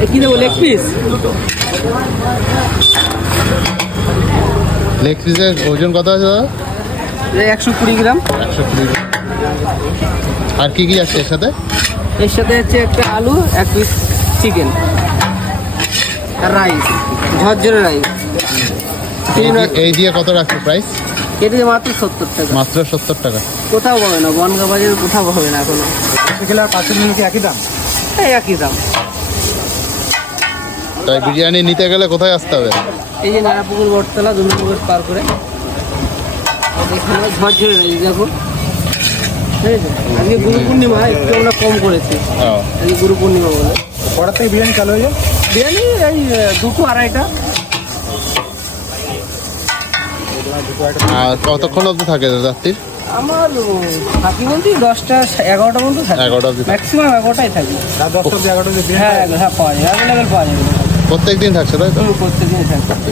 এ কি দেবো leg piece leg পিসের ওজন কত আছে দাদা? একশো কুড়ি গ্রাম। একশো কুড়ি গ্রাম। আর কি কি আছে এর সাথে? এর সাথে হচ্ছে একটা আলু এক পিস চিকেন আর রাইস ঝরঝরে রাইস এই- এই দিয়ে কত রাখছে প্রাইস কেটে মাত্র সত্তর টাকা। মাত্র সত্তর টাকা। কোথাও পাবে না বনগা বাজারে কোথাও পাবে না এখনও। গেলে আর পাঁচশো মিনিট একই দাম? এই একই দাম। তাই বিরিয়ানি নিতে গেলে কোথায় আসতে হবে? এই যে নারাপুকুর বটতলা দুর্গাপুকুর পার করে। দেখো। আজকে গুরু পূর্ণিমা একটু আমরা কম করেছি। ও, আজকে গুরু পূর্ণিমা বলে। কটার থেকে বিরিয়ানি চালু হয়ে যায় বিরিয়ানি এই দুটো আড়াইটা। আর কতক্ষণ অবধি থাকে রাত্রির আমার থাকি বলছি দশটা এগারোটা পর্যন্ত থাকি। এগারোটা। ম্যাক্সিমাম এগারোটাই থাকি। রাত দশটা এগারোটা হ্যাঁ হ্যাঁ পাওয়া যায়। অ্যাভেলেবেল পাওয়া যাবে প্রত্যেক দিন থাকছে তাই তো পাচ্ছি, এদিকে থাকছে।